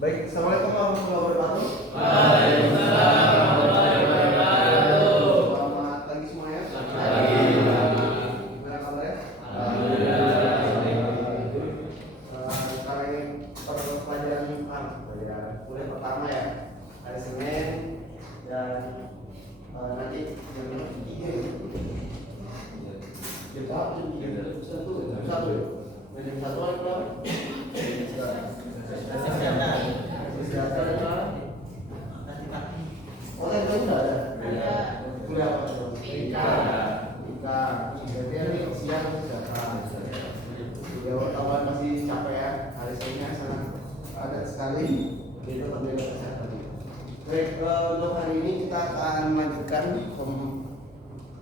Baik, assalamualaikum warahmatullahi wabarakatuh. Waalaikumsalam warahmatullahi wabarakatuh. Selamat pagi semuanya. Selamat pagi. Gimana kabarnya? Alhamdulillah. Sekarang ini pelajaran kuliah pertama ya, hari Senin dan nanti jam 3 ya. Jam 1 ya? Jam 1 hari berapa? Oh, itu enggak ada? Kuliah apa itu? Ika. Berarti hari siang datang. Ya, kawan masih capek ya. Hari Seninnya sangat padat sekali. Itu ambil kesehatan. Baik, untuk hari ini kita akan melanjutkan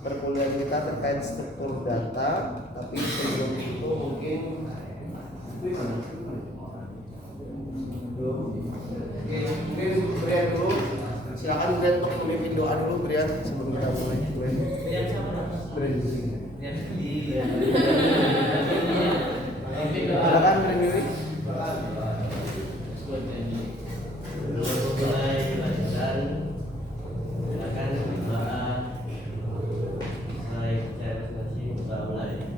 perkuliahan kita terkait struktur data. Tapi sebelum itu mungkin belum. Oke, mungkin Brian dulu. Silakan Brian untuk memimpin doa dulu Brian sebelum kita mulai. Brian siapa dong? Brian di sini. Iya. Silakan Brian dulu. Mulai pelajaran. Silakan doa. Baik, saya presentasi kita mulai.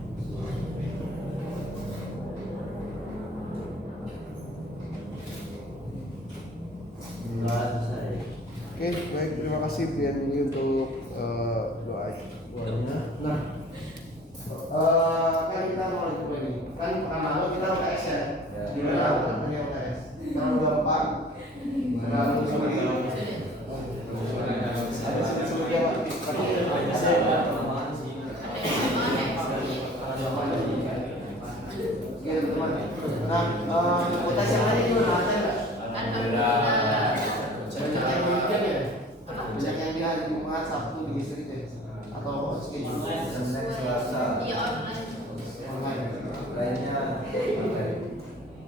Oke, baik, terima kasih Brian ini untuk doanya. Nah, kan kita mau coba ini. Kan pekan lalu kita UTS ya. Gimana hanya UTS? Kalau gampang, lalu sendiri. Ada sebetulnya Oke, teman. Nah, UTS yang lain gimana? Ada nggak? Banyak yang di hari Jumat, Sabtu digeser ya? Atau schedule Senin, Selasa online? Lainnya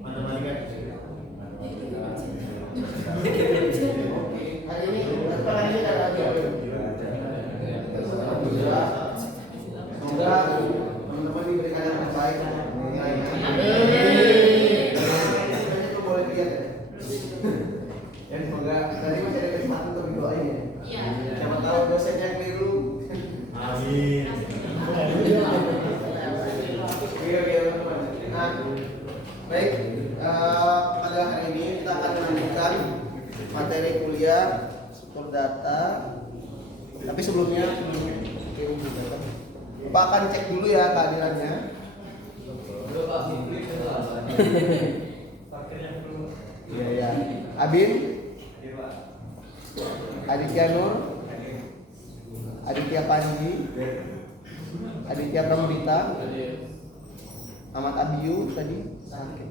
matematika. Oke, hari ini ada lagi ya? Alhamdulillah. Semoga teman-teman diberikan yang terbaik. Itu boleh lihat ya. Dan semoga tadi masih ada kesempatan untuk doain ya. Iya. Siapa tahu dosennya keliru. Amin. Oke, teman-teman. Nah, baik. Pada hari ini kita akan melanjutkan materi kuliah struktur data. Tapi sebelumnya Pak akan cek dulu ya kehadirannya. Iya ya. Abin, Aditya Nur, Aditya Panji, Aditya Pramudita, Ahmad Abiyu tadi sakit,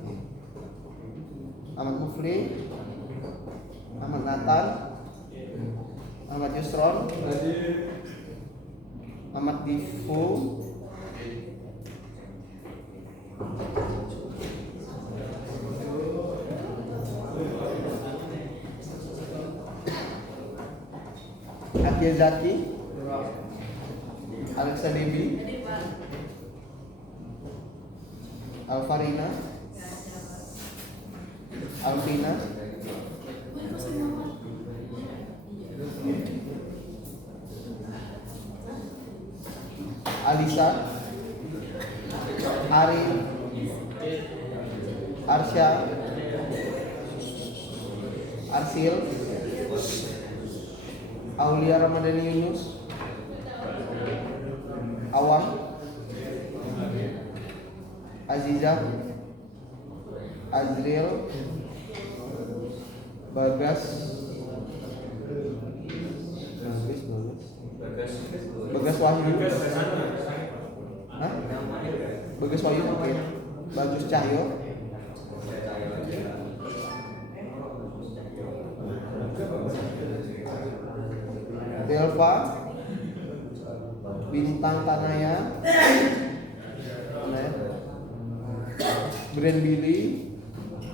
Ahmad Mufli, Ahmad Nathan, Ahmad Yusron, Ahmad Difu, Akia Zaki, Alexa Devi, Alfarina, Alvina, Alisa, Ari, Arsya, Arsil, Aulia Ramadhani Yunus, Awang, Azizah, Azril, Bagas, Bagas Wahyu, Hah? Bagas Wahyu, oke. Bagus Cahyo, Delva, Bintang Tanaya, Brian Billy,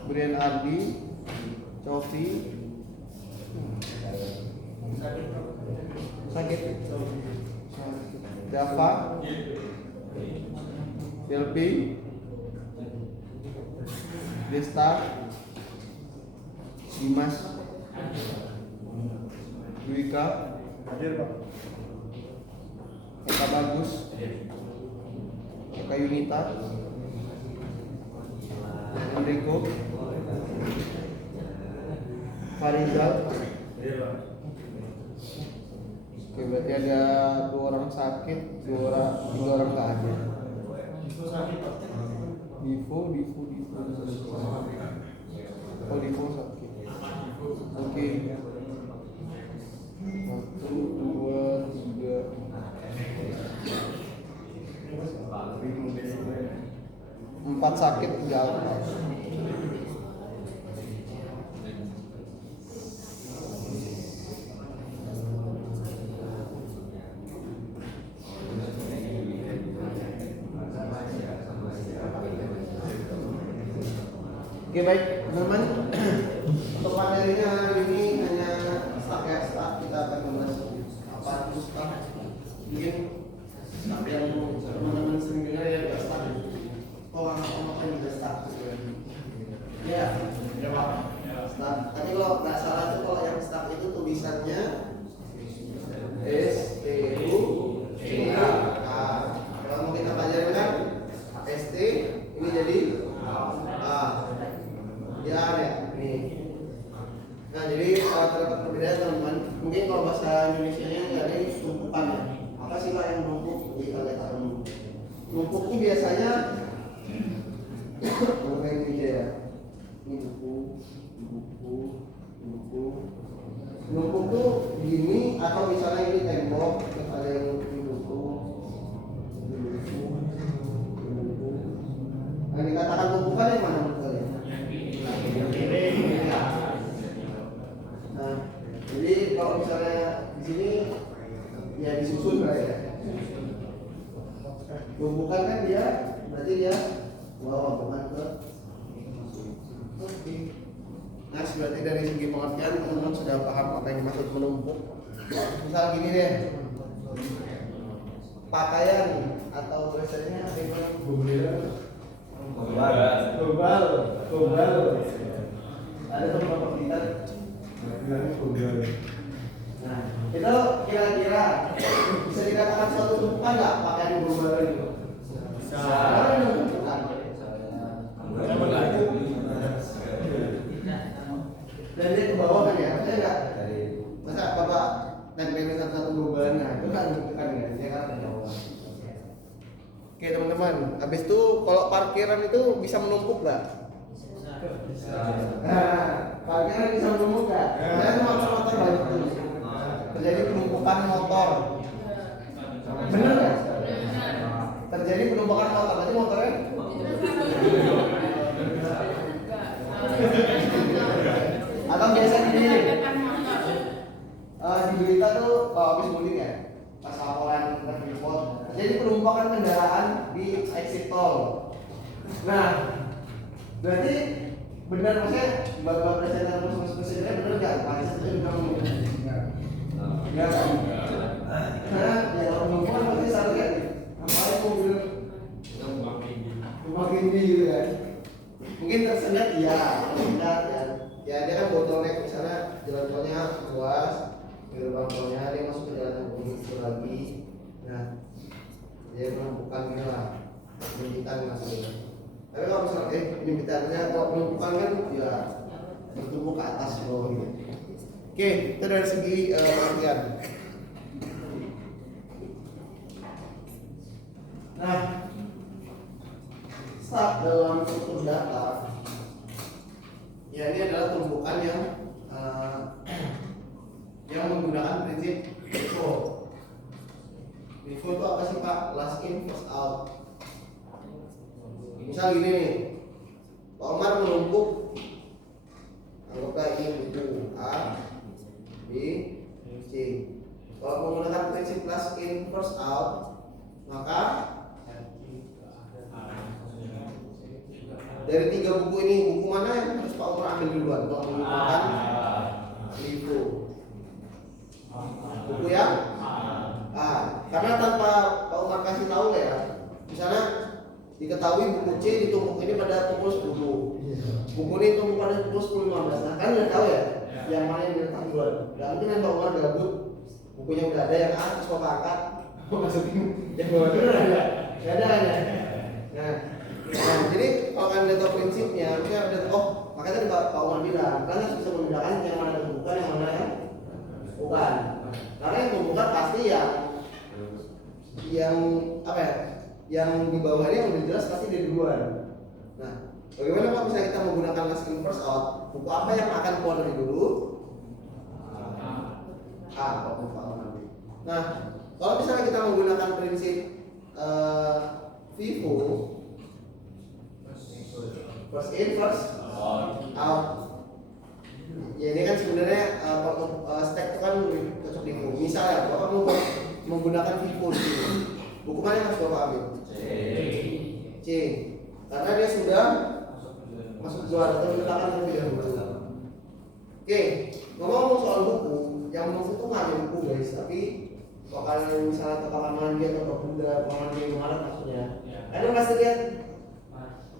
Brian Ardi, Cofi, sakit, Dava, Delpi, Desta, Dimas, Dwika, Eka Bagus, Eka Yunita, Enrico, Farizal. Oke, berarti ada 2 orang sakit, 3 orang nggak ada. Divo. Oh, Divo sakit. Oke. 1, 2, 3. 4 sakit, 3 alfa. Oke, baik teman-teman. Untuk materinya ini hanya staff kita akan membahas apa itu staff. Mungkin staff yang teman-teman sering dengar ya staff. Apa juga staff ya Pak. Staff. Tapi kalau nggak salah tuh kalau yang staff itu tulisannya STU. Kalau mau kita pelajari kan ST ini jadi ya nih. Nah, jadi terdapat perbedaan teman-teman. Mungkin kalau bahasa Indonesianya nggak ada tumpukan ya. Apa sih Pak yang numpuk? Kita lihat dulu. Numpuk ini biasanya kayak gini ya. Ini buku. Numpuk tuh gini atau misalnya ini tembok, terus ada yang ini buku. Nah, dikatakan tumpukan yang mana menurut kalian? Nah, jadi kalau misalnya di sini ya disusun lah ya. Tumpukan kan dia, berarti dia bukan ke. Oke. Nah, berarti dari segi pengertian teman-teman sudah paham apa yang dimaksud menumpuk. Misal gini deh, pakaian atau biasanya Gombal. Ada beberapa kita. Nah, itu kira-kira bisa dikatakan suatu tumpukan nggak pakaian gombal itu? Bisa. Dan dia ke bawah kan ya? Saya nggak. Masa Bapak nempelin satu gombal, nah itu kan tumpukan ya? Dia kan ke bawah. Oke teman-teman, habis itu kalau parkiran itu bisa menumpuk nggak? Nah, parkiran bisa menumpuk nggak? Saya motor banyak tuh. Terjadi penumpukan motor. Benar nggak? Terjadi penumpukan motor, berarti motornya? Atau biasa di berita tuh kalau habis mudik ya, pas laporan report. Jadi penumpukan kendaraan di exit tol. Nah, berarti benar maksudnya bapak presiden benar nggak? Paris itu juga nggak kan? Nah, ya kalau penumpukan pasti seharusnya ngapain mobil rumah tinggi gitu kan? Mungkin tersendat ya, ya dia kan bottleneck misalnya jalan tolnya luas, gerbang tolnya dia masuk ke jalan umum itu lagi. Nah, dia penumpukan ini lah, penyempitan maksudnya. Tapi kalau misalnya penyempitannya kalau penumpukan kan ya bertumpuk ke atas bawah gitu. Oke, itu dari segi pengertian. Nah, staff dalam struktur data, ya ini adalah tumpukan yang menggunakan prinsip FIFO. FIFO itu apa sih Pak? Last in, first out. Misal gini nih, Pak Omar menumpuk, anggaplah ini buku A, B, C. Kalau menggunakan prinsip last in, first out, maka dari 3 buku ini, buku mana yang harus Pak Umar ambil duluan untuk menggunakan FIFO? Buku yang karena tanpa Pak Umar kasih tahu ya, misalnya diketahui buku C ditumpuk ini pada pukul 10. buku ini tumpukannya 10-15. Nah kan udah tahu ya, yang mana yang diletak duluan. Gak mungkin kan Pak Umar gabut, bukunya udah ada yang A terus Bapak angkat, masukin yang bawah dulu ada, nggak ada kan ya. Nah, jadi kalau kalian udah tahu prinsipnya, mungkin udah tahu. Makanya tadi Pak Umar bilang, kalian harus bisa membedakan yang mana tumpukan, yang mana yang bukan. Karena yang tumpukan pasti yang apa ya? Yang di bawah ini yang udah jelas pasti dari duluan. Nah, bagaimana kalau misalnya kita menggunakan last in first out, buku apa yang akan keluar dari dulu? Buku Pak Umar. Nah, kalau misalnya kita menggunakan prinsip FIFO, first in first out. Ya ini kan sebenarnya stack itu kan cocok di FIFO. Misalnya Bapak mau menggunakan FIFO di sini, buku mana yang harus Bapak ambil? C. Karena dia sudah masuk juara atau diletakkan terlebih dahulu. Oke, ngomong soal buku, yang buku itu nggak ada buku guys, tapi kalau kalian misalnya ke kamar mandi atau ke bunda, kamar mandi kemarin maksudnya, kalian pasti lihat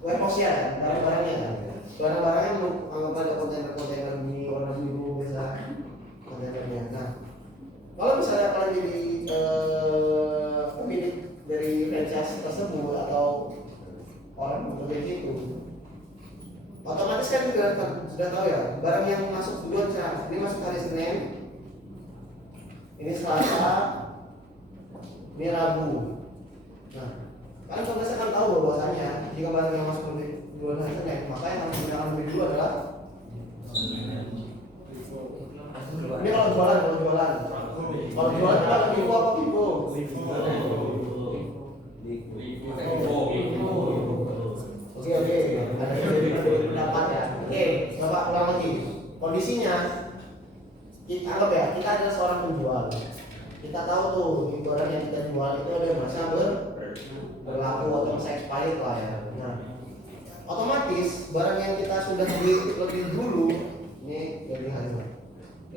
warehouse-nya kan, barang-barangnya kan. Barang-barangnya anggap ada kontainer-kontainer ini warna biru biasa kontainernya. Nah, kalau misalnya kalian jadi pemilik dari franchise tersebut atau orang bekerja itu, otomatis kan sudah tahu ya, barang yang masuk duluan ini masuk hari Senin, ini Selasa, ini Rabu. Nah, kalian otomatis akan tahu bahwasanya jika barang yang masuk duluan hari Senin, maka yang harus digunakan lebih dulu adalah ini kalau jualan. Kalau jualan kita lebih apa Vivo? Oke, ada pendapat ya. Oke, Bapak ulang lagi. Kondisinya, anggap ya, kita adalah seorang penjual. Kita tahu tuh di barang yang kita jual itu ada masa berlaku atau masa expired lah ya. Nah, otomatis barang yang kita sudah beli lebih dulu, ini dari hari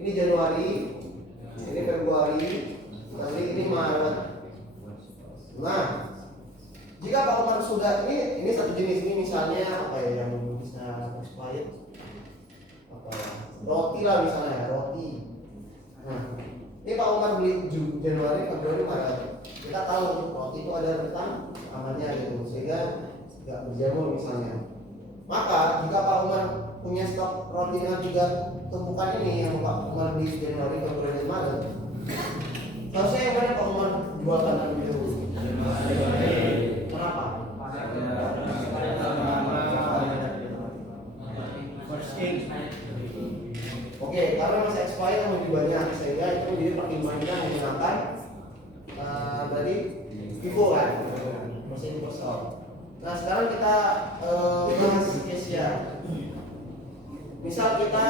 ini Januari, ini Februari, nanti ini Maret. Nah, jika Pak Umar sudah ini satu jenis ini misalnya apa ya yang bisa expired apa ya, roti lah misalnya roti. Nah, ini Pak Umar beli Januari, Februari, Maret. Kita tahu roti itu ada rentang amannya gitu sehingga nggak berjamur misalnya. Maka jika Pak Umar punya stok roti dengan 3 tumpukan ini yang Pak Umar beli Januari, Februari, dan Maret, seharusnya yang mana Pak Umar jualkan lebih dulu? Kenapa? Oke, karena masa expired yang lebih banyak sehingga itu menjadi pertimbangan menggunakan berarti FIFO kan? Mesin Microsoft. Nah sekarang kita bahas case ya. Misal kita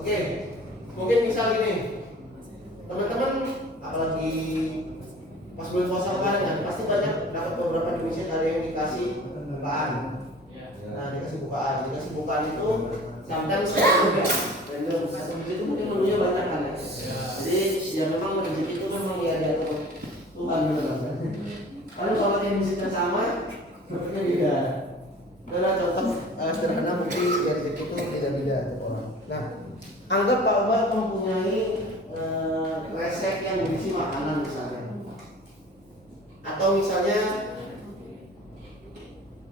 Oke, mungkin misal gini, teman-teman apalagi pas bulan puasa kemarin kan pasti banyak dapat beberapa Indonesia ada yang dikasih bukaan. Nah dikasih bukaan itu sometimes ya, random kasih itu mungkin menunya banyak kan ya. Jadi ya memang rezeki itu memang ya diatur Tuhan benar. Kalau sholat yang bisnisnya sama, sepertinya beda. Nah contoh sederhana mungkin ya rezeki itu beda-beda orang. Nah, anggap Pak Umar mempunyai resek yang berisi makanan misalnya, atau misalnya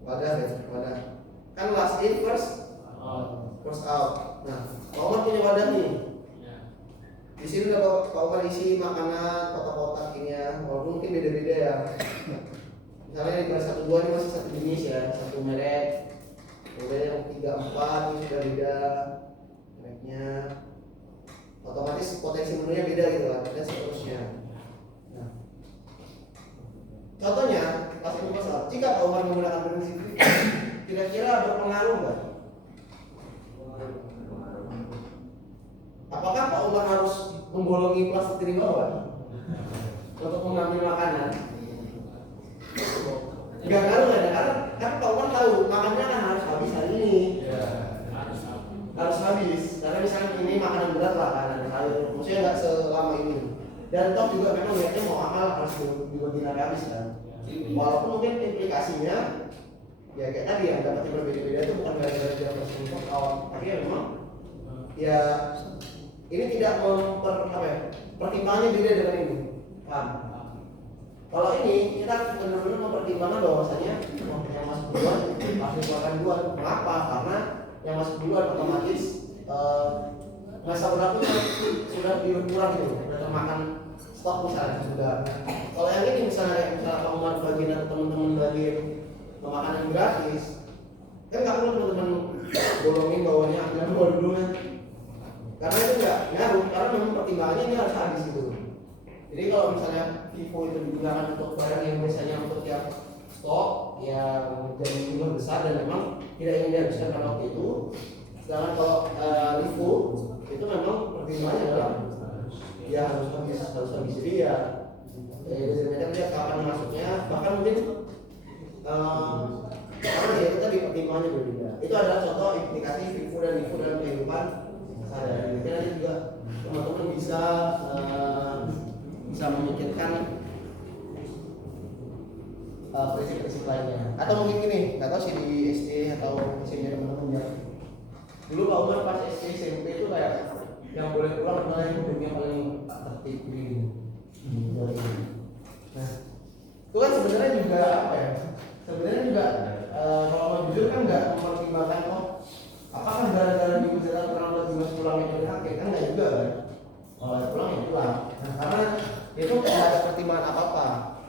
wadah kan last in first out. Nah, Pak Umar punya wadah nih. Di sini udah Pak Umar isi makanan kotak-kotak ini ya, walaupun mungkin beda-beda ya. Misalnya di kelas 1-2 ini masih satu jenis ya, satu merek. Kemudian yang 3-4 ini sudah beda mereknya. Otomatis potensi menunya beda gitu kan, dan seterusnya. Nah, contohnya, pas itu masalah, jika Pak Umar menggunakan prinsip kira-kira berpengaruh nggak? Apakah Pak Umar harus membolongi plastik dari bawah untuk mengambil makanan? Enggak ngaruh ya, karena kan Pak Umar tahu makannya kan harus habis hari ini. Harus habis, karena misalnya ini makanan berat lah kan, maksudnya nggak selama ini. Dan toh juga memang niatnya mau amal harus dibuatin sampai habis kan. Walaupun mungkin implikasinya ya kayak tadi ya dapatnya berbeda-beda itu bukan gara-gara dia bersumpah awal, tapi ya memang ya ini tidak pertimbangannya beda dengan ini. Paham? Kalau ini kita benar-benar mempertimbangkan bahwasanya yang masuk duluan pasti dikeluarkan duluan. Mengapa? Karena yang masuk duluan otomatis masa berlakunya sudah berkurang gitu, sudah termakan stok misalnya sudah. Kalau yang ini misalnya pengumuman bagian atau teman-teman bagian makanan gratis, kan nggak perlu teman-teman bolongin bawahnya ambil bawah dulu kan, karena itu nggak ngaruh, karena memang pertimbangannya ini harus habis gitu. Jadi kalau misalnya Vivo itu digunakan untuk barang yang biasanya untuk tiap stok yang jadi jumlah besar dan memang tidak ingin dihabiskan pada waktu itu, sedangkan kalau Vivo itu memang pertimbangannya adalah ya harus habis jadi ya macam dia kapan masuknya, bahkan mungkin karena ya itu tadi pertimbangannya berbeda. Itu adalah contoh implikasi Vivo dan Vivo dalam kehidupan sehari-hari. Mungkin nanti juga teman-teman bisa memikirkan prinsip-prinsip lainnya. Atau mungkin gini, nggak tahu sih di SD atau SMP teman-teman ya. Dulu Pak Umar pas SD SMP itu kayak yang boleh pulang adalah yang hidupnya paling tertib ini. Nah, itu kan sebenarnya juga apa ya? Sebenarnya juga kalau mau jujur kan nggak mempertimbangkan apakah gara-gara minggu jalan terlambat dimas pulang yang berhak kan nggak juga kan? Kalau pulang ya pulang. Nah, karena itu tidak ada pertimbangan apa-apa.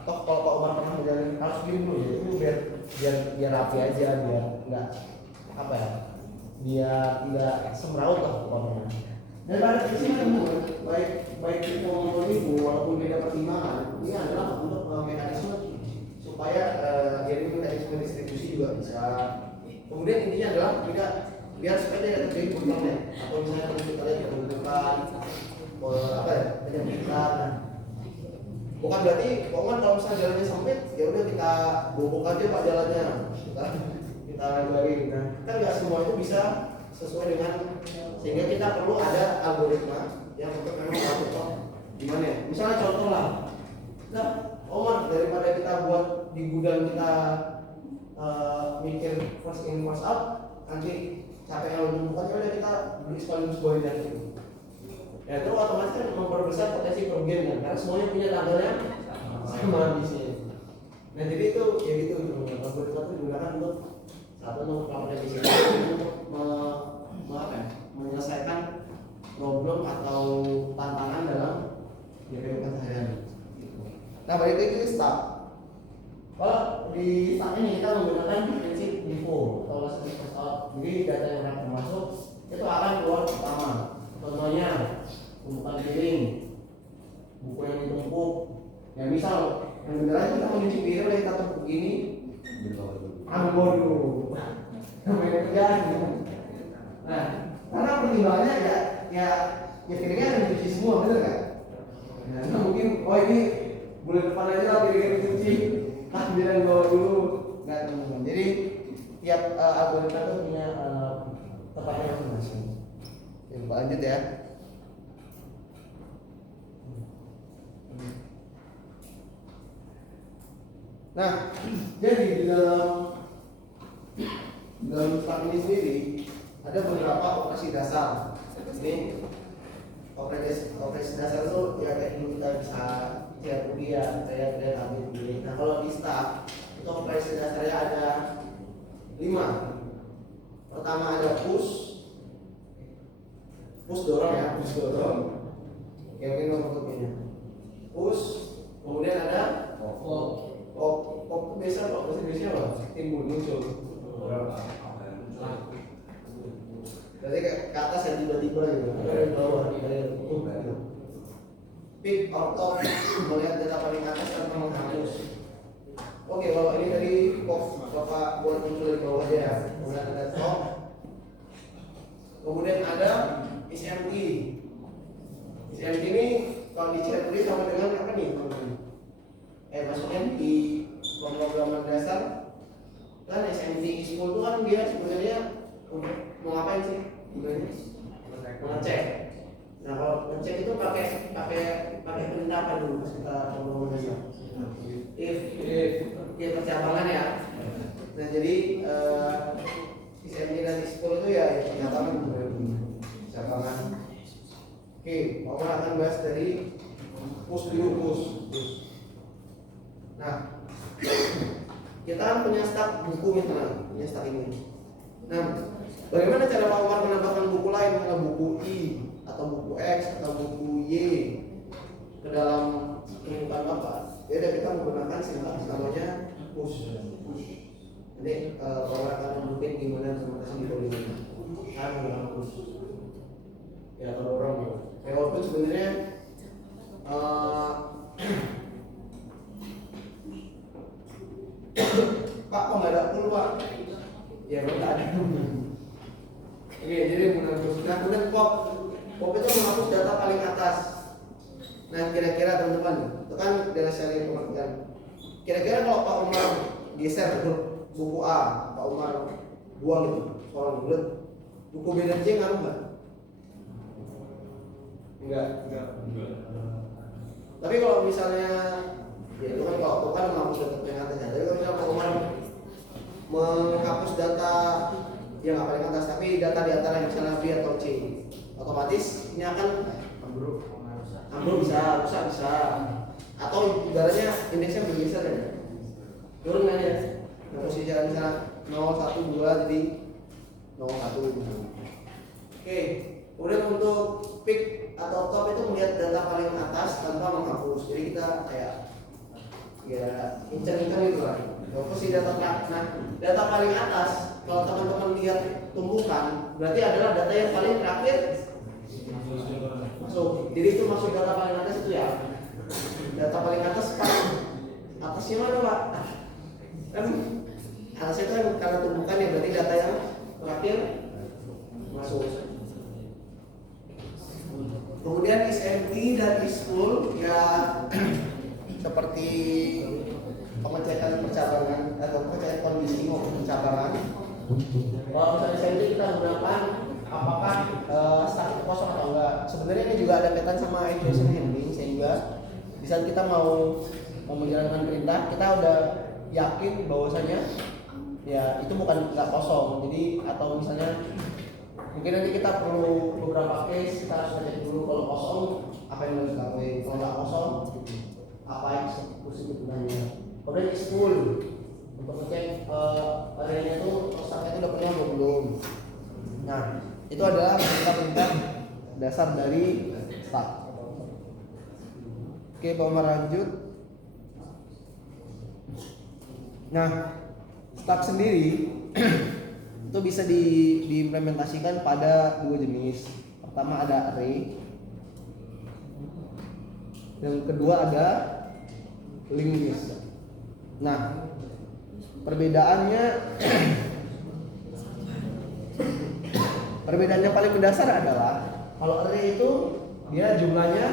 Toh kalau Pak Umar pernah berjalan harus gini dulu ya, itu biar rapi aja, biar nggak apa ya, biar tidak semraut lah pokoknya. Dan pada prinsipnya baik itu maupun ibu walaupun beda pertimbangan, ini adalah untuk mekanisme supaya jadi mekanisme distribusi juga bisa. Kemudian intinya adalah tidak biar supaya tidak terjadi bottleneck atau misalnya kalau kita lihat kebutuhan apa ya penyempitan. Bukan berarti pokoknya kalau misalnya jalannya sempit ya udah kita bobok aja Pak jalannya, kita lebarin. Nah, kan nggak semua itu bisa sesuai dengan, sehingga kita perlu ada algoritma yang untuk memang mengatur gimana ya. Misalnya contoh lah, nah Omar daripada kita buat di gudang kita mikir first in first out, nanti capek yang lebih bukan udah kita beli sekaligus boiler gitu. Ya itu otomatis kan memperbesar potensi kerugian kan, karena semuanya punya tanggalnya sama di sini. Nah jadi itu ya gitu, algoritma itu digunakan untuk satu untuk melakukan efisiensi, untuk menyelesaikan problem atau tantangan dalam kehidupan sehari-hari. Nah balik lagi ke stack. Kalau di stack ini kita menggunakan prinsip FIFO atau last in first out. Jadi data yang akan masuk itu akan keluar pertama. Contohnya tumpukan piring, buku yang ditumpuk. Ya misal yang beneran kita mencuci piring kita tumpuk gini, ambil dulu. Namanya kerjaan. Nah, karena pertimbangannya ya piringnya akan dicuci semua, bener kan? Nah, mungkin ini bulan depan aja lah piringnya dicuci, bilang bawa dulu, nggak teman-teman. Jadi tiap algoritma itu punya tempatnya masing-masing. Lanjut ya. Nah, jadi di dalam stack ini sendiri ada beberapa operasi dasar. Ini operasi dasar itu ya kayak dulu kita bisa cari kemudian saya ambil begini. Nah kalau di stack itu operasi dasarnya ada 5. Pertama ada push dorong ya, push dorong. Yang ini bentuknya push. Kemudian ada pop biasa apa? Timbul muncul. Jadi ke atas yang tiba-tiba gitu, dari bawah dari gitu. Pick auto melihat data paling atas tanpa menghapus. Oke, kalau ini dari pop bapak buat muncul dari bawah ya. Kemudian ada top. Kemudian ada is empty. Is empty ini kalau dicari sama dengan apa nih? Maksudnya di pemrograman dasar kan SMT is full itu kan dia sebenarnya untuk mau ngapain sih? Sebenarnya mengecek. Nah kalau ngecek itu pakai perintah apa dulu pas kita ngomong ini? If ya percabangan ya. Nah jadi isMD dan ispool itu ya percabangan percabangan. Oke, mau akan bahas dari push dulu push. Nah kita kan punya stak buku misalnya, punya stak ini. Nah, bagaimana cara Pak Umar menambahkan buku lain, misalnya buku I atau buku X atau buku Y ke dalam perlindungan Bapak? Jadi kita menggunakan sintaks namanya push. Jadi Pak Umar akan mungkin gimana implementasi di coding ini? Saya menggunakan push. Ya atau dorong. Ya walaupun sebenarnya Pak kok nggak ada pull Pak? Ya nggak ada. Oke, jadi menghapus. Nah kemudian pop itu menghapus data paling atas. Nah kira-kira teman-teman, itu kan dari seri pengertian. Kira-kira kalau Pak Umar geser ke buku A, Pak Umar buang itu, soal bulat, buku B dan C ngaruh nggak? Enggak. Tapi kalau misalnya ya itu kan kalau itu kan menghapus data paling atas. Tapi kalau misalnya Pak Umar menghapus data yang nggak paling atas, tapi data di antara misalnya B atau C, otomatis ini akan ambruk bisa, rusak bisa, atau ibaratnya indeksnya bergeser ya, turun kan ya. Nah posisi misalnya 0, 1, 2 jadi 0, 1. Oke, kemudian untuk pick atau top itu melihat data paling atas tanpa menghapus. Jadi kita kayak ya incer-incer gitu lah. Posisi data nah data paling atas kalau teman-teman lihat tumbukan berarti adalah data yang paling terakhir masuk. Jadi itu masuk data paling atas itu ya. Data paling atas Pak. Atasnya mana Pak? Kan atasnya itu kan karena tumbukan ya berarti data yang terakhir masuk. Kemudian isMD dan ispool ya seperti pengecekan percabangan atau pengecekan kondisi maupun percabangan. Kalau misalnya isMD kita gunakan apakah stak kosong atau enggak. Sebenarnya ini juga ada kaitan sama expression handling sehingga di saat kita mau menjalankan perintah kita udah yakin bahwasanya ya itu bukan nggak kosong. Jadi atau misalnya mungkin nanti kita perlu beberapa case kita harus cek dulu kalau kosong apa yang harus dilakukan, kalau nggak kosong apa yang eksekusi kegunanya. Kemudian ispool untuk ngecek areanya itu staknya itu udah penuh atau belum. Nah itu adalah perintah-perintah dasar dari stak. Oke, Pak Umar lanjut. Nah stak sendiri itu bisa diimplementasikan pada dua jenis. Pertama ada array, yang kedua ada linked list. Nah, perbedaannya paling mendasar adalah kalau array itu dia jumlahnya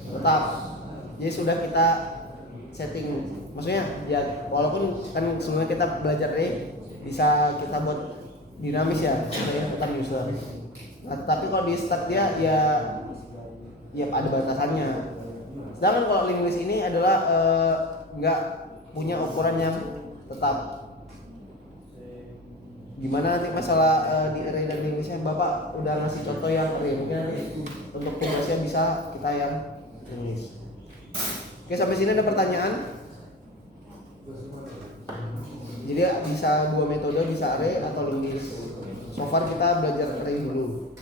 tetap. Jadi sudah kita setting, maksudnya ya walaupun kan sebenarnya kita belajar array bisa kita buat dinamis ya supaya tetap user. Nah, tapi kalau di start dia ya ada batasannya. Sedangkan kalau linked list ini adalah nggak punya ukuran yang tetap. Gimana nanti masalah di array dan linked listnya Bapak udah ngasih contoh yang array, mungkin nanti untuk tugasnya bisa kita yang linked list. Oke, sampai sini ada pertanyaan? Jadi bisa dua metode, bisa array atau linked list. So far kita belajar array dulu.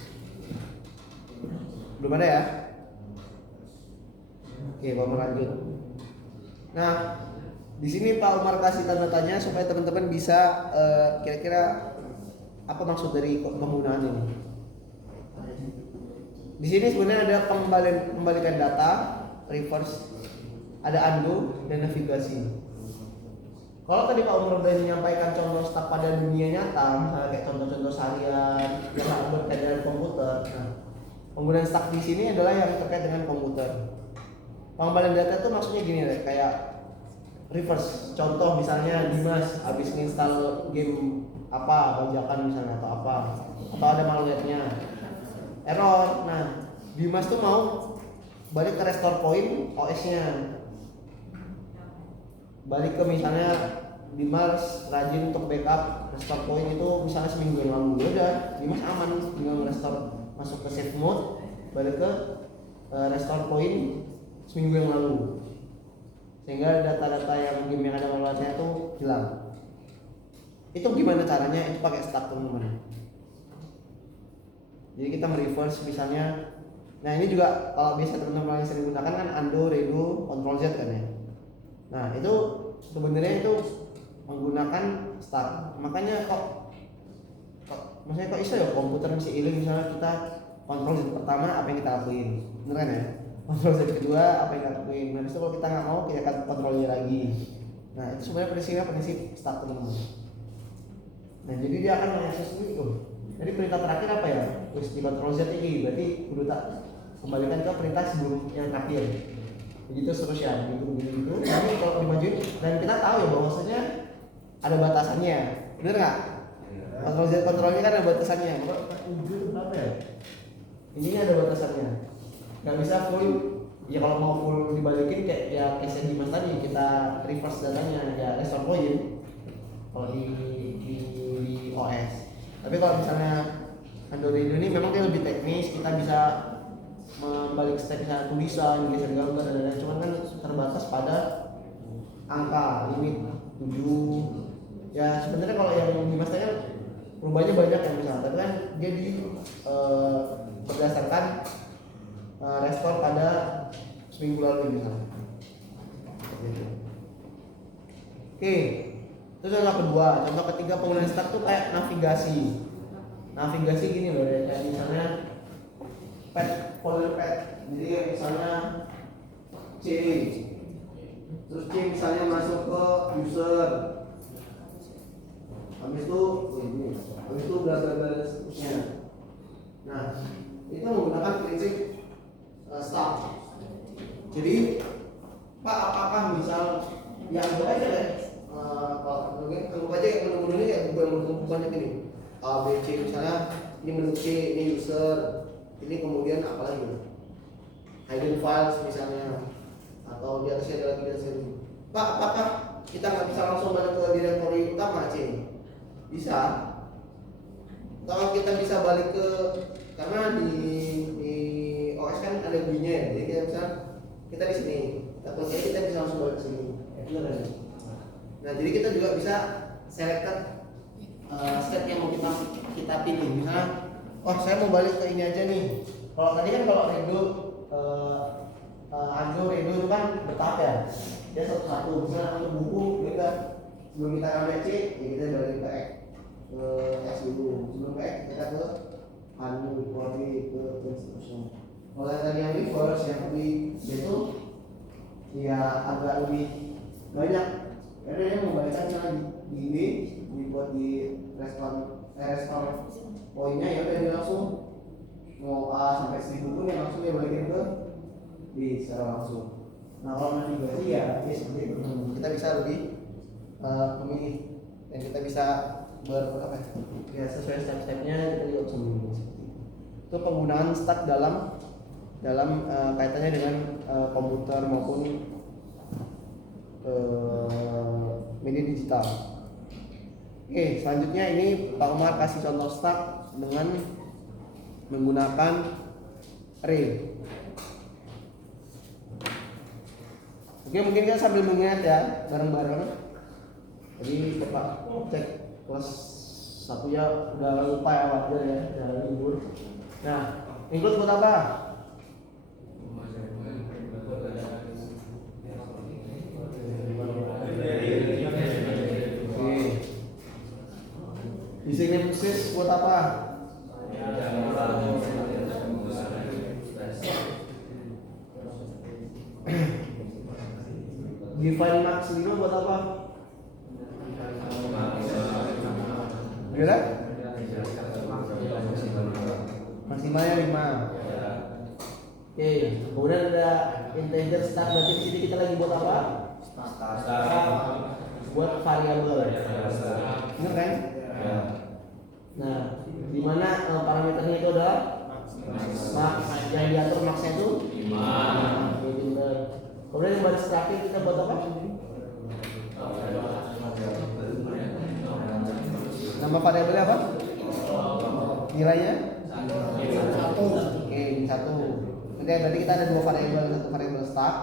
Belum ada ya? Oke, Pak Umar lanjut. Nah, di sini Pak Umar kasih tanda tanya supaya teman-teman bisa kira-kira apa maksud dari penggunaan ini. Di sini sebenarnya ada pembalikan data, reverse, ada undo dan navigasi. Kalau tadi Pak Umar sudah menyampaikan contoh stak pada dunia nyata, misalnya kayak contoh-contoh seharian yang berkaitan dengan komputer. Nah, penggunaan stak di sini adalah yang terkait dengan komputer. Pengembalian data itu maksudnya gini deh, kayak reverse. Contoh misalnya Dimas habis install game apa, bajakan misalnya atau apa ada malware-nya, error. Nah, Dimas tuh mau balik ke restore point OS-nya. Balik ke misalnya Dimas rajin untuk backup restore point itu misalnya seminggu yang lalu, udah Dimas aman tinggal restore, masuk ke save mode, balik ke restore point seminggu yang lalu, sehingga data-data yang game yang ada malwarenya itu hilang. Itu gimana caranya? Itu pakai stack teman-teman. Jadi kita mereverse misalnya. Nah ini juga kalau biasa teman-teman yang sering gunakan kan undo, redo, control Z kan ya. Nah itu sebenarnya itu menggunakan stack. Makanya maksudnya kok bisa ya komputer masih iling misalnya kita control Z pertama apa yang kita lakuin, bener kan ya? Control Z kedua apa yang kita lakuin. Nah itu kalau kita nggak mau kita akan kontrolnya lagi. Nah itu sebenarnya prinsip stack teman-teman. Nah jadi dia akan mengakses itu. Jadi perintah terakhir apa ya? Terus di control Z ini berarti kudu tak kembalikan ke perintah sebelum yang terakhir. Begitu seterusnya, gitu. Tapi kalau dimajuin dan kita tahu ya bahwasanya ada batasannya, bener nggak? Control Z kontrolnya kan ada batasannya. Kalau ujung apa ya? Ini ada batasannya. Nggak bisa full. Ya kalau mau full dibalikin kayak ya case Dimas tadi kita reverse datanya ya restore point. Kalau di OS. Tapi kalau misalnya Android ini memang dia lebih teknis, kita bisa membalik step misalnya tulisan, geser gambar dan lain-lain. Cuman kan terbatas pada angka limit 7. Ya sebenarnya kalau yang Dimas tanya perubahannya banyak ya misalnya, tapi kan dia berdasarkan restore pada seminggu lalu misalnya. Oke. Itu contoh kedua. Contoh ketiga penggunaan stack tuh kayak navigasi. Navigasi gini loh ya, kayak misalnya folder pad. Jadi misalnya C, terus C misalnya masuk ke user. Habis itu bla seterusnya. Nah, itu menggunakan prinsip stack. Jadi, Pak, apakah misal yang aja ya? Anggap aja yang menu-menu ini kayak bukan ini A, B, C misalnya ini menu C, ini user, ini kemudian apa lagi hidden files misalnya, atau di atasnya ada lagi dan sebagainya. Pak, apakah kita nggak bisa langsung balik ke direktori utama C? Bisa. Kalau kita bisa balik ke, karena di OS kan ada bunyinya ya, jadi kita di sini, kita bisa langsung balik ke sini. Nah, jadi kita juga bisa selected step yang mau kita pilih. Misalnya, saya mau balik ke ini aja nih. Kalau tadi kan kalau redo redo itu kan bertahap ya. Dia satu-satu. Misalnya untuk buku kita sebelum kita ambil C, ya kita balik ke X dulu. Sebelum ke X kita ke query ke seterusnya. Kalau tadi yang reverse yang lebih itu ya agak lebih banyak. Karena dia membaca di dibuat di restore poinnya ya udah dia langsung mau A sampai 1000 pun yang langsung dia balikin ke B secara langsung. Nah kalau navigasi ya seperti itu, kita bisa lebih memilih dan kita bisa sesuai step-stepnya kita juga bisa memilih. Itu penggunaan stack dalam kaitannya dengan komputer maupun media digital. Oke, selanjutnya ini Pak Umar kasih contoh stack dengan menggunakan array. Oke, mungkin kita sambil mengingat ya bareng-bareng. Jadi Bapak cek kelas 1 ya udah lupa ya wajar ya, udah libur. Nah, include buat apa? Desain khusus buat apa? Define max 5 buat apa? Gila? Maksimalnya 5. Oke, kemudian ada integer start, berarti di sini kita lagi buat apa? Buat variabel. Benar kan? Nah, di mana parameternya itu adalah Max. Yang diatur maxnya itu 5. Oke, pinter. Kemudian yang baris terakhir kita buat apa? Nama variabelnya apa? Nilainya? 1. Oke, 1. Oke, berarti kita ada dua variabel, satu variabel start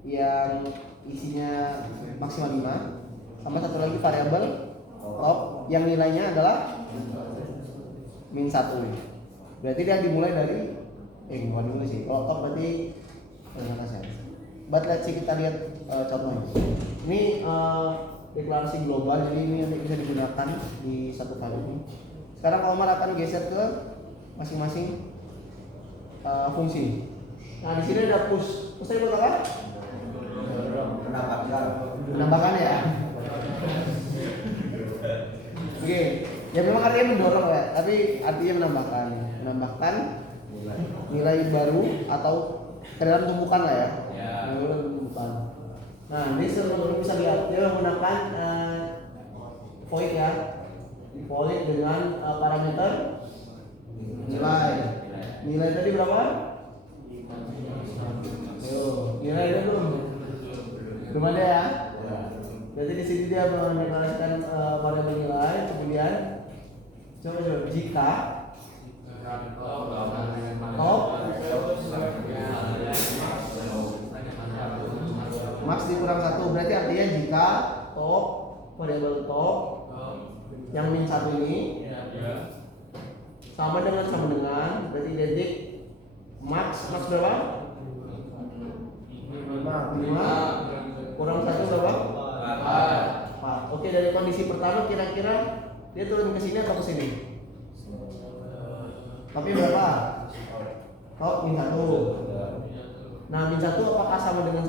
yang isinya maksimal 5, sama satu lagi variabel top yang nilainya adalah min 1. Berarti dia dimulai dari bukan dulu sih. Kalau top berarti atasnya. But let's see, kita lihat contohnya. Ini deklarasi global, jadi ini nanti bisa digunakan di satu file ini. Sekarang Omar akan geser ke masing-masing fungsi. Nah, di sini ada push. Push buat apa? Menambahkan ya. Oke, ya memang artinya mendorong ya, tapi artinya menambahkan nilai baru atau ke dalam tumpukan lah ya. Tumpukan. Nah, ini sebelum bisa lihat dia menggunakan void ya, void dengan parameter nilai tadi berapa? Nilai itu belum ada ya. Jadi di sini dia mendeklarasikan variabel nilai, kemudian coba jika top max dikurang 1, berarti artinya jika top variabel top yang min 1 ini sama dengan berarti identik max berapa? 5 kurang 1 berapa? 4. Oke, dari kondisi pertama kira-kira dia turun ke sini atau ke sini? Tapi berapa? Oh, min 1. Nah, min 1 apakah sama dengan?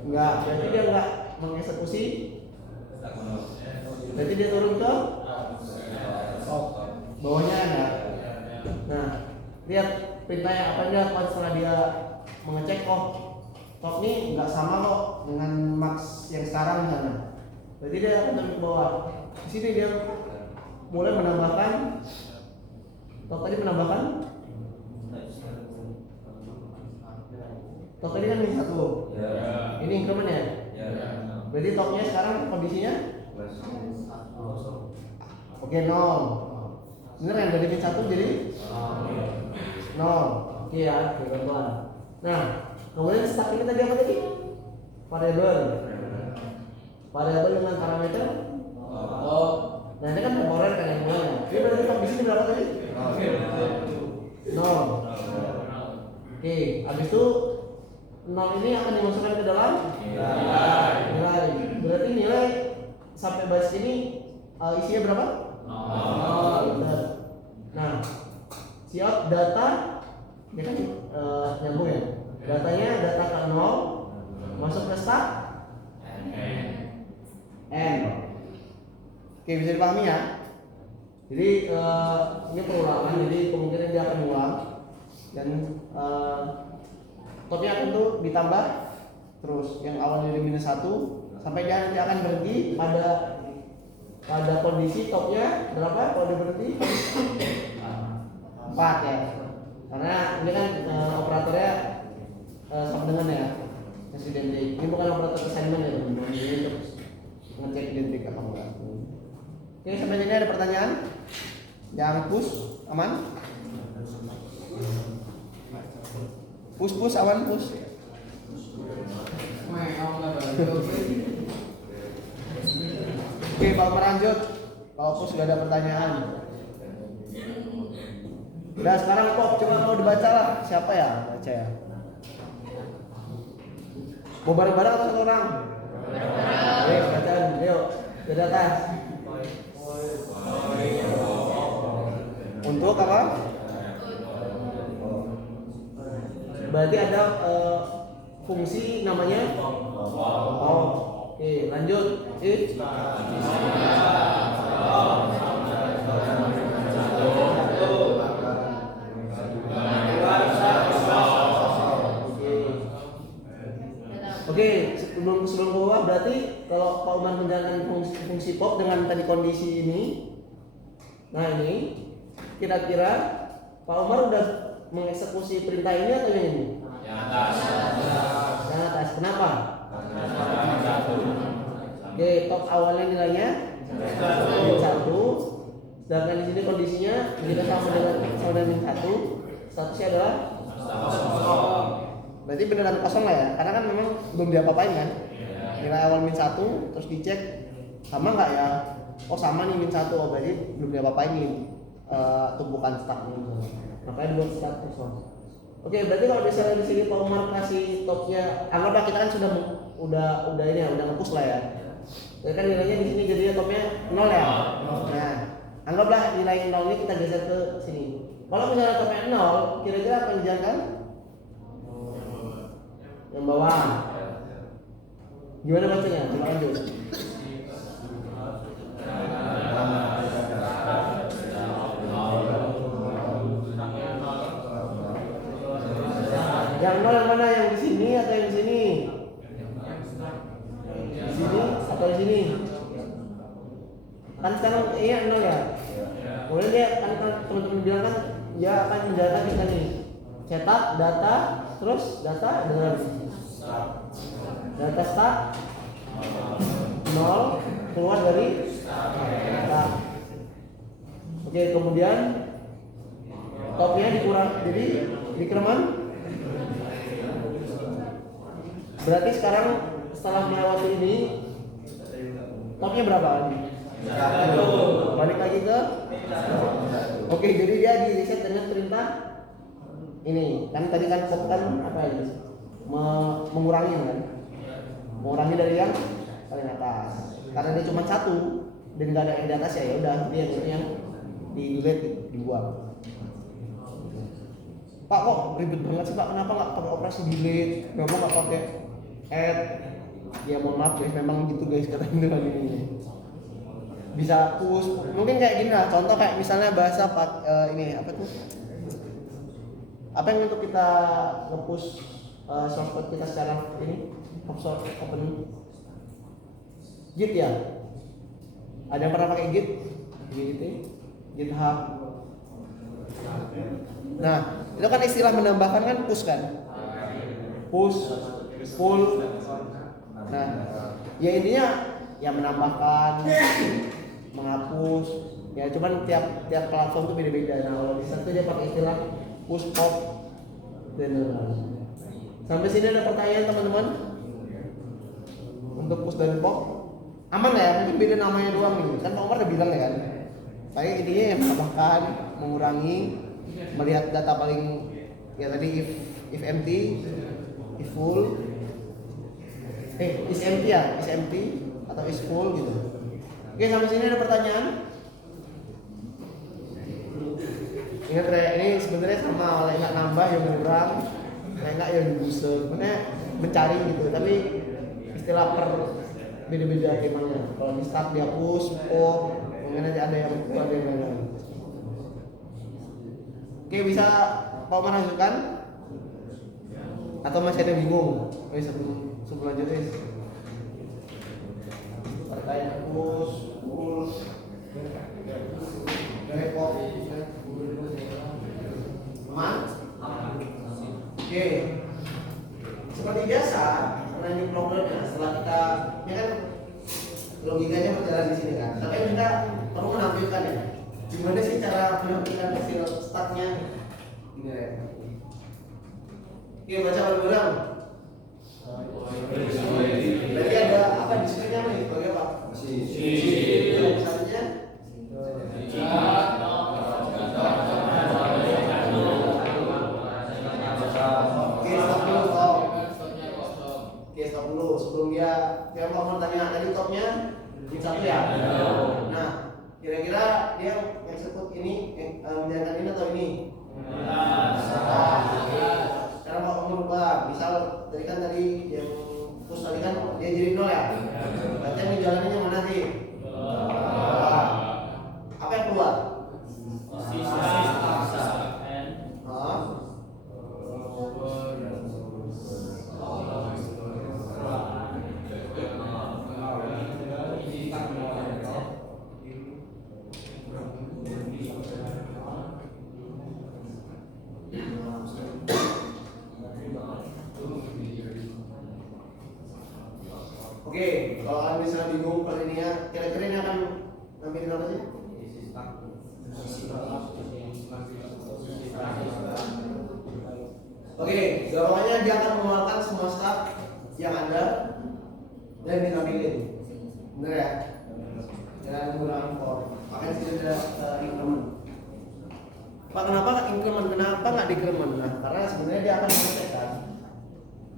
Enggak, berarti dia enggak mengeksekusi. Berarti dia turun ke bawahnya ada. Nah, lihat perintahnya apa dia setelah dia mengecek top ini nggak sama kok dengan max yang sekarang misalnya. Berarti dia akan turun ke bawah. Di sini dia mulai menambahkan top tadi top tadi kan min 1. Ini increment ya. Berarti topnya sekarang kondisinya oke 0. Bener kan, dari min 1 jadi 0. Oke ya, pelan-pelan. Nah, kemudian start ini tadi apa tadi? Variabel dengan parameter nah ini kan temporer kan yang mulanya. Jadi berarti top di sini berapa tadi? 0. Oke, habis itu 0 ini akan dimasukkan ke dalam nilai. Berarti nilai sampai baris ini isinya berapa? 0. Nah, siap data ini kan nyambung ya. Datanya data ke 0 masuk ke start n. Oke, bisa dipahami ya. Jadi ini perulangan, jadi kemungkinan dia akan ulang dan topnya akan tuh ditambah terus yang awalnya dari minus 1 sampai dia nanti akan berhenti pada kondisi topnya berapa? Kalau dia berhenti 4 ya. Karena ini kan operatornya sama dengan ya identik. Ini bukan operator assignment ya teman-teman. Ini untuk ngecek identik apa enggak. Oke, sampai sini ada pertanyaan? Yang push aman? Push aman push. Oke, Pak melanjut. Kalau push sudah ada pertanyaan. Udah sekarang Pop, coba mau dibaca lah. Siapa ya? Baca ya. Mau bareng-bareng atau satu orang? Bareng-bareng. Oke, bacaan. Ayo, dari atas. Untuk apa? Berarti ada fungsi namanya Oke, lanjut. Oke, sebelum ke bawah berarti kalau Pak Umar menjalankan fungsi pop dengan tadi kondisi ini. Nah, ini kira-kira Pak Umar udah mengeksekusi perintah ini atau yang ini? Yang atas. Yang atas. Kenapa? Oke, top awalnya nilainya 1. Sedangkan di sini kondisinya jika sama dengan min 1, statusnya adalah berarti beneran kosong lah ya, karena kan memang belum diapa-apain kan. Nilai awal min 1 terus dicek sama nggak ya? Oh sama nih min 1, oh berarti belum diapa-apain nih tumpukan stak ini. Makanya dibuat stak kosong. Oke, berarti kalau misalnya di sini Pak Umar kasih topnya, anggaplah kita kan sudah ini ya, udah nge-push lah ya. Jadi kan nilainya di sini jadinya topnya 0 ya. Nah, anggaplah nilai 0 ini kita geser ke sini. Kalau misalnya topnya 0, kira-kira apa yang dijalankan? Yang bawah. Gimana bacanya? Coba lanjut. Yang 0 yang mana? Yang di sini atau yang di sini? Di sini atau di sini? Kan sekarang iya 0 ya. Kemudian dia kan teman-teman bilang kan dia akan menjalankan kita nih cetak data, terus data dengan data start 0 keluar dari data. Oke, kemudian topnya dikurang jadi dikereman. Berarti sekarang setelah melewati ini topnya berapa lagi? Balik lagi ke oke, jadi dia di reset dengan perintah ini kan tadi kan pop kan apa ya, mengurangi kan, mengurangi dari yang paling atas karena dia cuma 1 dan nggak ada yang di atas ya udah dia yang di delete dibuang. Pak kok ribet banget sih Pak, kenapa nggak pakai operasi delete, kenapa nggak pakai add? Ya mohon maaf guys, memang gitu guys katanya dengan ini. Bisa push, mungkin kayak gini lah, contoh kayak misalnya bahasa ini apa tuh? Apa yang untuk kita nge-push source code kita secara ini open Git ya? Ada yang pernah pakai Git? Gitu, GitHub. Nah, itu kan istilah menambahkan kan push kan? Push, pull. Nah, ya intinya ya menambahkan, menghapus. Ya cuman tiap platform itu beda-beda. Nah, kalau di satu dia pakai istilah push pop dan sampai sini ada pertanyaan teman-teman? Untuk push dan pop aman nggak ya? Mungkin beda namanya doang nih. Kan Pak Umar udah bilang ya kan. Tapi intinya yang menambahkan, mengurangi, melihat data paling ya tadi if empty, if full, is empty ya, is empty atau is full gitu. Oke, sampai sini ada pertanyaan? Ingat ya, ini sebenarnya sama, nggak nambah yang kurang, nggak yang digusur, makanya mencari gitu. Tapi istilah per beda-beda temanya. Kalau di start dia push, pop, mungkin aja ada yang lain. Oke, bisa Pak Umar lanjutkan? Atau masih ada yang bingung? Sebelum lanjut guys. Pertanyaan push, pull, pop. Aman? Oke. Seperti biasa, lanjut problemnya setelah kita ini kan logikanya berjalan di sini kan. Tapi kita perlu menampilkan ya. Gimana sih cara menampilkan hasil startnya? Ini ya. Oke, baca bareng-bareng. Berarti ada apa di sini nih? Sebagai apa? Satunya? Stop dulu sebelum dia mau tanya tadi topnya di 1 ya. Nah, kira-kira dia yang sebut ini menjalankan ini atau ini? Cara mau merubah, misal tadi kan yang push tadi kan dia jadi 0 ya. Berarti yang menjalankannya mana sih? Apa yang keluar? Oke, kalau kalian misalnya bingung kali ini ya, kira-kira ini akan nampilin apa sih? Oke, gampangnya dia akan mengeluarkan semua staf yang ada dan ditampilin. Bener ya? Dan menggunakan for. Makanya sih ada increment. Pak, kenapa increment? Kenapa nggak decrement? Nah, karena sebenarnya dia akan mengecekkan.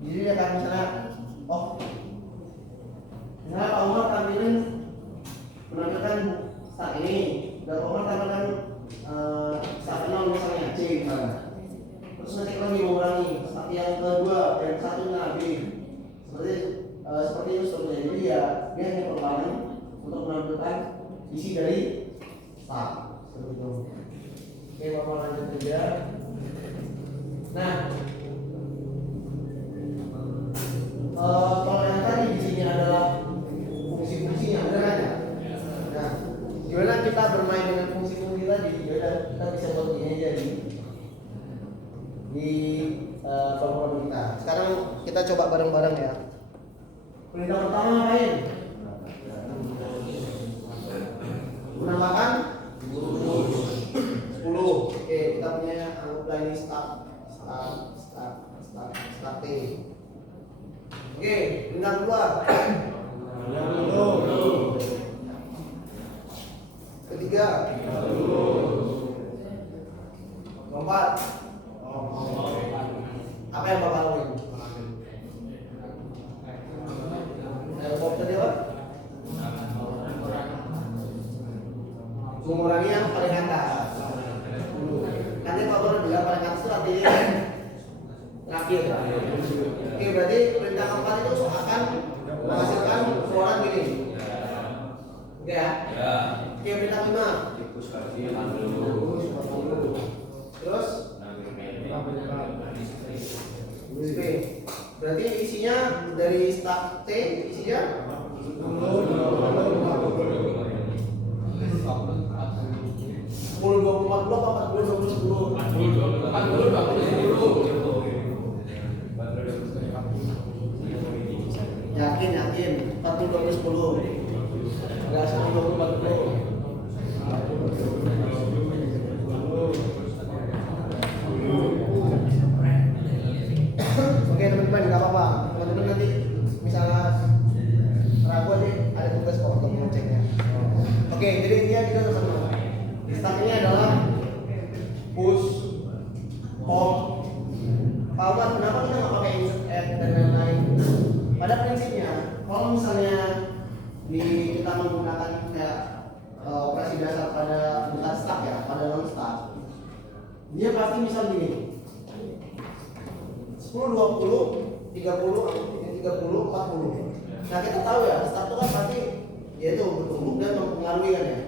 Jadi dia akan misalnya, oh, misalnya Pak Umar tampilin menampilkan start ini, dan Pak Umar tampilkan start 0 misalnya C misalnya. Terus ngecek lagi mengurangi start yang kedua, yang satunya B. Seperti itu seterusnya. Jadi ya dia hanya perlawanan untuk menampilkan isi dari start. Seperti itu. Oke, Bapak lanjut saja. Nah, kalau yang tadi di sini adalah fungsi-fungsinya, benar kan ya? Nah, gimana kita bermain dengan fungsi-fungsi tadi? Ya kita bisa buat ini aja di program kita. Sekarang kita coba bareng-bareng ya. Perintah pertama ngapain? Menambahkan 10. Oke, kita punya anggaplah ini start T. Oke, perintah kedua. Ketiga. Keempat. Apa yang bakal lakuin? Pop tadi apa? Mengurangi yang paling atas. Nanti Pak Bor bilang paling atas itu artinya terakhir. Oke, berarti perintah keempat itu akan menghasilkan keluaran gini. Oke ya? Oke, perintah kelima. Terus? B. Berarti isinya dari start T isinya 10, 20, 40, 40, 20, 10. 40, 20, 10. Yakin 40, 20, 10. Enggak 10, 20, 40. Oke teman-teman, nggak apa-apa. Teman-teman nanti misalnya ragu aja, ada tugas kok untuk mengeceknya. Oke, jadi intinya kita sama. Start ini adalah push, pop, power. Kenapa kita nggak pakai insert F dan lain-lain? Pada prinsipnya, kalau misalnya kita menggunakan kayak operasi dasar pada bukan start ya, pada non start, dia pasti misal gini. 10, 20, 30, 40. Nah kita tahu ya, start itu kan pasti yaitu bertumbuh dan mempengaruhi kan ya.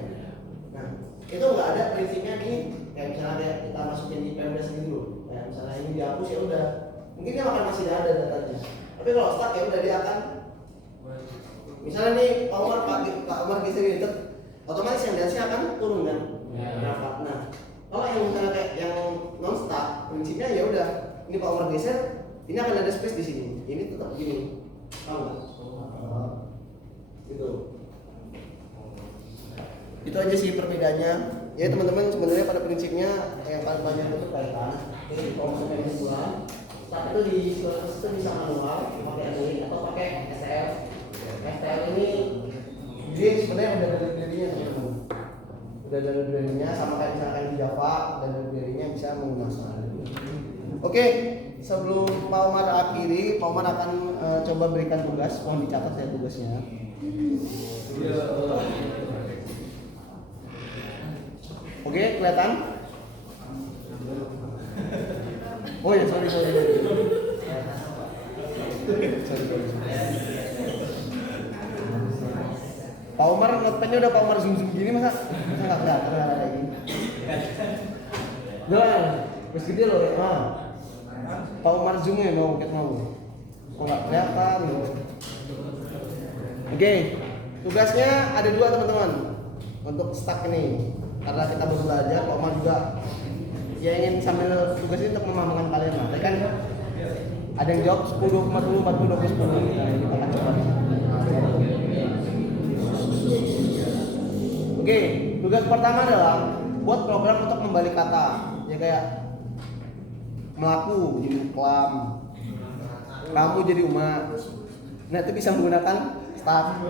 Nah itu nggak ada prinsipnya nih, kayak misalnya kita masukin di PMDAS ini dulu. Kayak misalnya ini dihapus ya udah, mungkin dia akan masih ada datanya. Tapi kalau start ya udah dia akan, misalnya nih Pak Umar geser gitu, otomatis yang dasnya akan turun kan. Nah kalau yang misalnya kayak yang non start, prinsipnya ya udah. Ini Pak Umar geser, ini akan ada space di sini. Ini tetap begini, tahu nggak? Gitu. Itu aja sih perbedaannya. Ya teman-teman sebenarnya pada prinsipnya yang paling banyak itu kaitan. Jadi kalau misalnya kesimpulan, saat itu di itu bisa manual, pakai ini atau pakai STL. STL ini dia sebenarnya udah ada library-nya teman-teman. Udah ada library-nya sama kayak misalkan di Java dan library-nya bisa menggunakan. Oke, sebelum Pak Umar akhiri, Pak Umar akan coba berikan tugas, mohon dicatat ya tugasnya. Oke, kelihatan? Oh ya, sorry. Pak Umar ngepennya udah Pak Umar zoom gini masa nggak kelihatan ada ini. Jangan, terus gede loh ya. Pak Umar zoom ya mau kita mau. Kok nggak kelihatan? Oke, tugasnya ada 2 teman-teman untuk stack ini. Karena kita baru belajar, Pak Umar juga dia ingin sambil tugas ini untuk memahami kalian lah. Kan ada yang jawab 10, 20, 40, 20, 10. Nah, kita akan coba. Tugas pertama adalah buat program untuk membalik kata. Ya kayak melaku jadi muklam, kamu jadi umat. Nah itu bisa menggunakan start.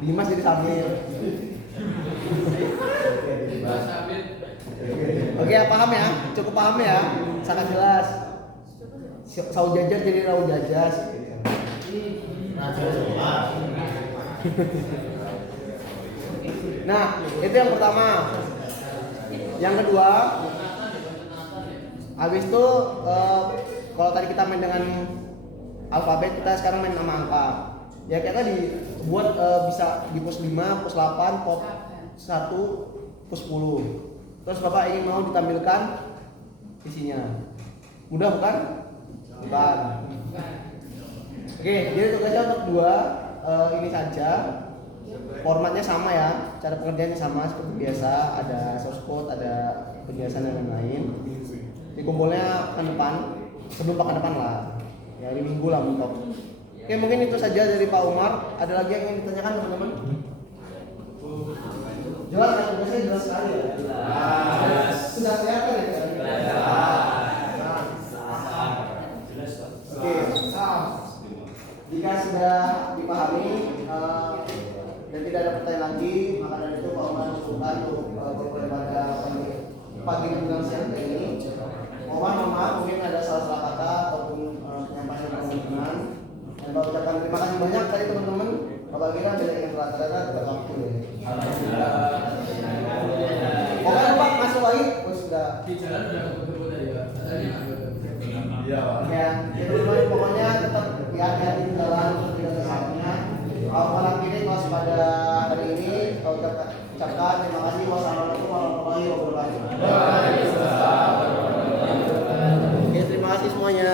Dimas jadi sambil. Oke, paham ya? Cukup paham ya? Sangat jelas. Sau jajar jadi rau jajas. Nah, itu yang pertama. Yang kedua, habis itu kalau tadi kita main dengan alfabet, kita sekarang main nama angka. Ya kayak tadi, buat bisa di pos 5, pos 8, pos 1, pos 10. Terus Bapak ingin mau ditampilkan isinya. Mudah bukan? Bukan. Oke, jadi tugasnya untuk dua ini saja. Formatnya sama ya, cara pengerjaannya sama seperti biasa. Ada source code, ada penjelasan dan lain-lain. Dikumpulnya pekan depan, sebelum pekan depan lah. Ya hari Minggu lah mentok. Oke, mungkin itu saja dari Pak Umar. Ada lagi yang ingin ditanyakan teman-teman? Jelas kan? Tugasnya jelas sekali ya? Jelas. Sudah kelihatan ya? Oke, jika sudah dipahami dan tidak ada pertanyaan lagi, maka dari itu Pak Umar usulkan untuk berboleh pada pagi menjelang siang ini. Mohon maaf mungkin ada salah-salah kata ataupun penyampaian kemungkinan. Dan Bapak ucapkan terima kasih banyak tadi teman-teman. Bapak kira bila ingin rata-rata tidak waktu ya. Pokoknya Pak masuk lagi, sudah. Di jalan udah ketemu tadi ya. Iya. Ya, teman-teman pokoknya tetap hati-hati di jalan tidak kesalahannya. Kalau kanan kiri kelas pada hari ini, kalau ucapkan terima kasih. Wassalamualaikum warahmatullahi wabarakatuh. Oke, terima kasih semuanya.